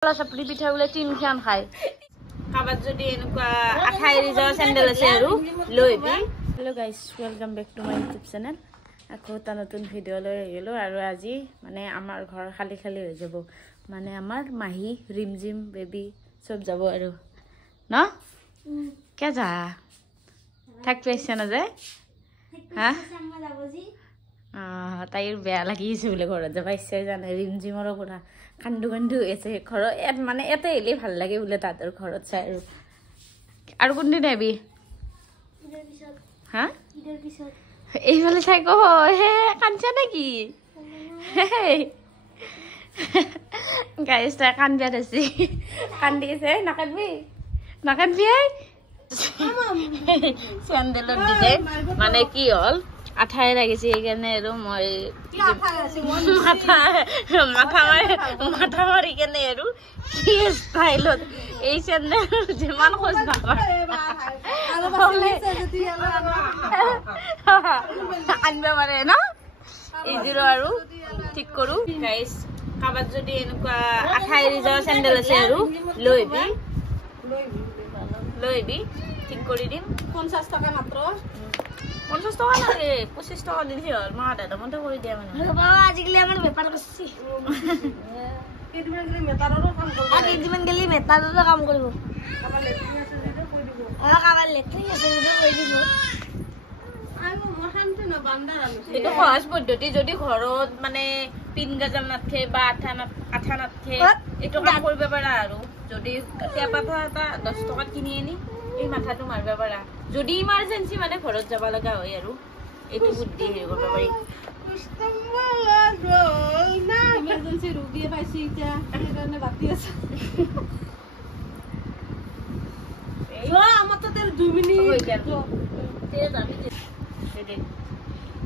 চাপৰি পিঠা বোলে তিনখান খায় কাবাত যদি এনেকুৱা আঠাই ৰিজৰ চেণ্ডেল আছে আৰু লৈবি hello' guys welcome back to my YouTube channel আকৌ এটা নতুন ভিডিঅ' লৈ আহিলোঁ আৰু আজি মানে আমাৰ ঘৰ খালী খালী হৈ যাব মানে আমাৰ মাহী ৰিমজিম বেবী চব যাব আৰু ন কে যা থাকতে ইচ্ছা নাযায় হা তাইৰ বেয়া লাগিছে বোলে ঘৰত যাব ইচ্ছাই জানে ৰিমজিমৰো কথা কান্দু কান্দু আছে ঘৰত মানে ইয়াতে আহিলে ভাল লাগে বোলে তাঁতৰ ঘৰত চাই আৰু কোনদিন আহিবি হা এইফালে চাই কহ হে কান্দছা নেকি গাইছ তাই কান্দিয়া আছে কান্দি আছে নাকান্দবি নাকান্দবি চেণ্ডেলত দিছে মানে কি হ'ল আঠাই লাগিছে সেইকাৰণে আৰু মই মাথা মাৰি কেনে আৰু কি ষ্টাইলত এই চেণ্ডেল যিমান খোজ আনিব পাৰে ন এইযোৰ আৰু ঠিক কৰো গাইছ কাবাত যদি এনেকুৱা আঠাই ৰিজৰ চেণ্ডেল আছে আৰু লৈবি ঠিক কৰি দিম 50 টকা মাত্ৰ 50 টকা নালাগে 25 টকা দিলে হ'ল মা দাদা মতে কৰি দিয়া মানে বাবা আজিকালি আমাৰ বেপাৰ কৰিছি কেইদিনমান গলি মেটাৰৰো কাম কৰিব কেইদিনমান গলি মেটাৰৰো কাম কৰিব আমাৰ লেট্ৰিন আছে যদি কৈ দিব আমাৰ লেট্ৰিন আছে যদি কৈ দিব আৰু মহানতে ন বান্দাৰ আলু এইটো সহজ পদ্ধতি যদি ঘৰত মানে পিন গাজাম নাথে বা আঠা নাথে এইটো কাম কৰিব পাৰা আৰু যদি টেপাটা এটা 10 টকা কিনি আনি এই মাথাটো মাৰবা পাৰা যদি ইমাৰ্জেন্সি মানে ঘৰত যাব লগা হয় আৰু এইটো বুদ্ধি হে কৰিব পাৰি ইমাৰ্জেন্সি ৰোগী পাইছি ইটা সেইকাৰণে বাতি আছে আমাৰতো তেল 2 মিনিট হৈ গেল তে যাবি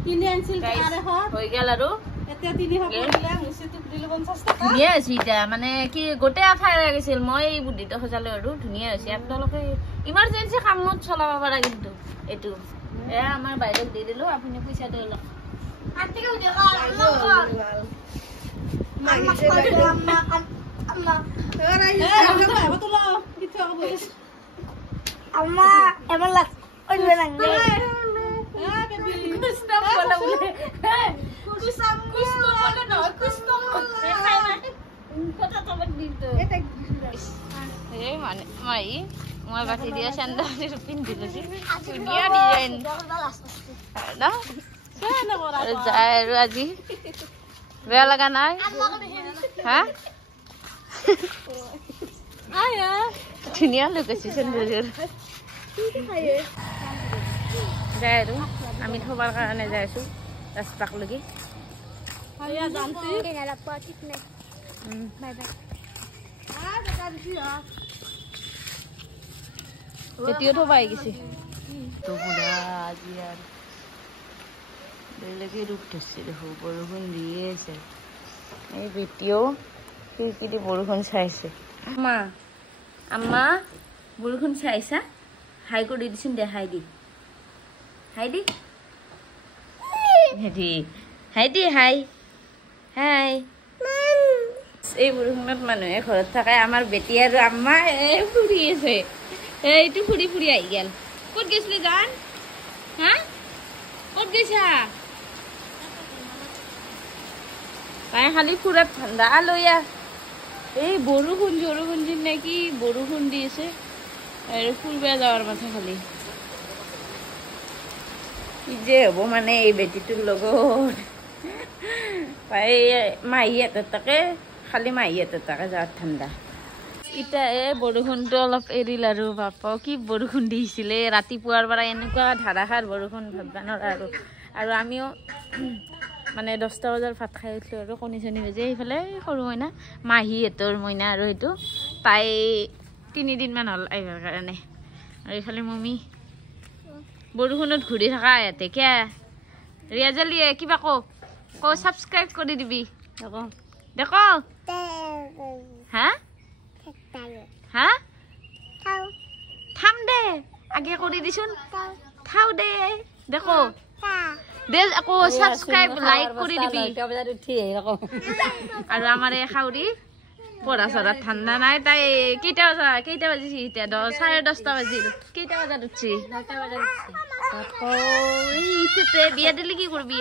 তিনি আনছিল আৰে হৈ গেল আৰু এতিয়া 300 কৰিলে মুছিটো দিলে 50 টকা ধুনিয়া আছে ইটা মানে কি গোটে আঠাই লাগিছিল মই এই বুদ্ধিটো খজালে আৰু ধুনিয়া আছে আপোনালোকে ইমাৰ্জেন্সি কামত চলাব পাৰা কিন্তু এটো এ আমাৰ বাইদেউক দি দিলো আপুনি পইচা দি লওক আন্টিকে দি দিও আম্মা এমন লাগ ওইবে লাগে কুস্তা বলা বলে কুস্তা বলে না কুস্তা খাই না কথা তো দিতো এটা এ মানে মাই মই বাকি দিয়া চেণ্ডেল পিন্ধি লৈছি ধুনীয়া ডিজাইন না চেনা কৰা যায় আৰু আজি বেয়া লগা নাই হা আয়া ধুনীয়া লুকাইছে চেণ্ডেলযোৰ যায় আৰু আমি থবাৰ কাৰণে যাই আছো ৰাস্তাক লগি বেটিও থবা গেছি তো পুরা আজি আর বেলেগে রূপ ধরছে দেখো বরষুণ দিয়েছে এই বেটিও খিড়কি দিয়ে বরষুণ চাইছে আম্মা আম্মা বরষুণ চাইছা হাই করে দিছেন দে হাই দি হেডি হাই দি হাই হাই এই বৰষুণত মানুহে ঘৰত থাকে আমাৰ বেটি আৰু আম্মা ফুৰি আছে এইটো ফুৰি ফুৰি আহি গেল ক'ত গৈছিলি জান হা ক'ত গৈছা তাই খালি ফুৰাত ঠাণ্ডা লৈ এই বৰষুণ দিন নেকি বৰষুণ দি আছে আৰু ফুৰিব যাৱাৰ মাথা খালি কি যে হ'ব মানে এই বেটিটোৰ লগত তাই মাহীহঁতৰ তাকে খালি মাহীহঁতৰ তাকে যাৱাৰ ঠাণ্ডা এতিয়া এই বৰষুণটো অলপ এৰিল আৰু বাপা কি বৰষুণ দিছিলে ৰাতিপুৱাৰ পৰা এনেকুৱা ধাৰাসাৰ বৰষুণ ভাবিব নোৱাৰা আৰু আমিও মানে 10টা বজাৰ ভাত খাই উঠিলোঁ আৰু কণী চনি ভাজি সেইফালে সৰু মইনা মাহীহঁতৰ মইনা আৰু সেইটো তাই 3 দিনমান হ'ল আহিবৰ কাৰণে আৰু এইফালে মমি বৰষুণত ঘূৰি থকা ইয়াতে কিয় ৰিয়াজলিয়ে কিবা ক ছাবস্ক্ৰাইব কৰি দিবি দেখ হা হা থাম দে আগে কৰি দিছোন থাও দে দেখো দে আকৌ ছাবস্ক্ৰাইব লাইক কৰি দিবি আৰু আমাৰ এই খাউৰি পঢ়া চঢ়াত ঠাণ্ডা নাই তাই কেইটা বাজিছি এতিয়া 10:30 বাজিল কেইটা বজাত উঠছি 9টা বজাত উঠছি বিয়া দিলে কি করবি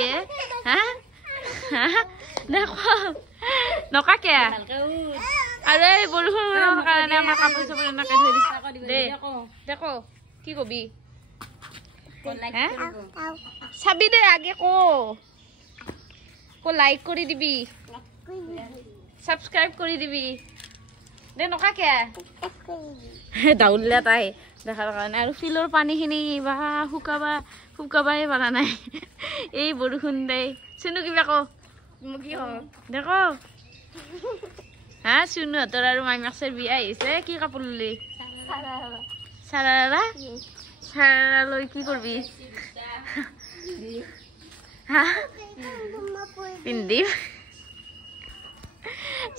হা দেখো নকাকে আরে বৰষুণৰ কাৰণে আমাৰ কাপোৰ চাপোৰ এনেকে ধৰি দে দেখো কি কবি চাবি দে আগে কো লাইক কৰি দিবি সাবস্ক্ৰাইব কৰি দিবি দে নকাকে দাউলিয়া তাই দেখাৰ কাৰণে আৰু ফিলৰ পানীখিনি বা শুকাবাই পাৰা নাই এই বৰষুণ দে শুনো কিবা কো কি দেখো হা শুনো তোৰ আৰু মাইমাক্সৰ বিয়া আহিছে কি কাপোৰ ললি সাৰাৰা লৈ কি কৰবি হা পিন্দিম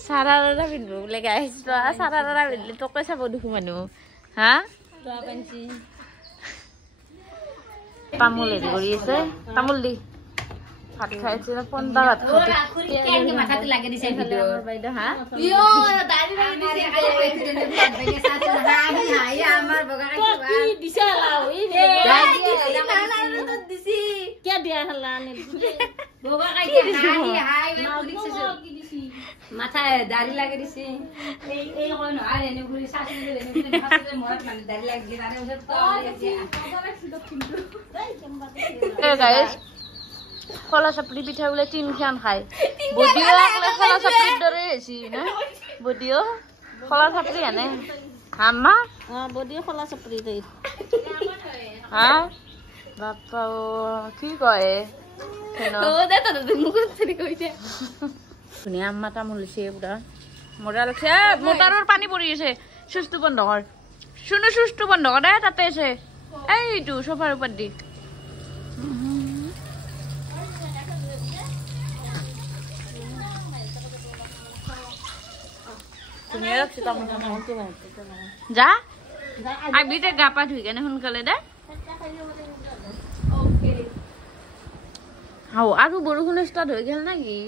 সাৰাৰা পিন্ধবো বোলে গাইছ সাৰাৰা পিন্ধলি তোকে চাব দেখো মানুহ হা তামোল হেৰি কৰি আছে তামোল দি ভাত খাইছে 15 ভাত মাথাতে লাগি দিছে বাইদেউ হা দাড়ি লাগি দিছে আমাৰ বগা কি দিছে লাও দিছি কি দিয়া হলা নে বগা কাই হাই কি দিছি মাথায় দাড়ি লাগি দিছে এই কোন আর এনে ঘুরি শাশুড়ি এনে ঘুরি হাতে মরত মানে দাড়ি লাগি দিছে আরে ওসব তো গাইস খোলা চাপড়ি পিঠা বলে 3 খান খায় বডিও খোলা চাপড়ির দরে হইছি না বডিও খোলা চাপড়ি আনে হাম্মা বডিও খোলা চাপড়ি দেই হ্যাঁ বাপ্পা কি কয় ও দে তো মুখ চুরি কইছে শুনি আম্মা তামোল লিছে পুরা মোটা লাগছে মোটাৰৰ পানী পৰি আছে সুস্থ বন্ধ কৰ শুনো সুস্থ বন্ধ কৰ তাতে আছে এইটো সোফাৰ ওপৰ দি যা আবিতে গা পা ধুই কেনে সোনকালে দে আৰু বৰষুণ ষ্টাৰ্ট হৈ গেল নাকি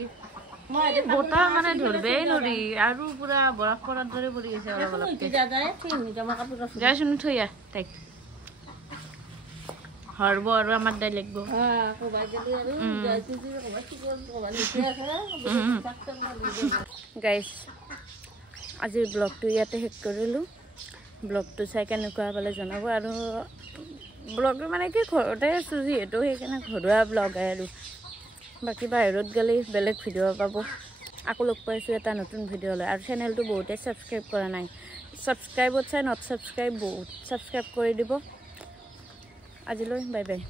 বতাহ মানে ধৰবেই নৰি আৰু পুৰা বৰফ পৰাৰ দৰে পৰি আছে অলপ অলপকে যাই শুনি থৈ আহ তাইক হৰব আৰু আমাৰ দাই লাগব গাইছ আজিৰ ব্লগটো ইয়াতে শেষ কৰিলোঁ ব্লগটো চাই কেনেকুৱা পালে জনাব আৰু ব্লগটো মানে কি ঘৰতে আছোঁ যিহেতু সেইকাৰণে ঘৰুৱা ব্লগ হয় আৰু বাকী বাহিৰত গ'লে বেলেগ ভিডিঅ' পাব আকৌ লগ পাইছোঁ এটা নতুন ভিডিঅ' লৈ আৰু চেনেলটো বহুতে ছাবস্ক্ৰাইব কৰা নাই ছাবস্ক্ৰাইবত চাই নট ছাবস্ক্ৰাইব বহুত ছাবস্ক্ৰাইব কৰি দিব আজিলৈ বাই বাই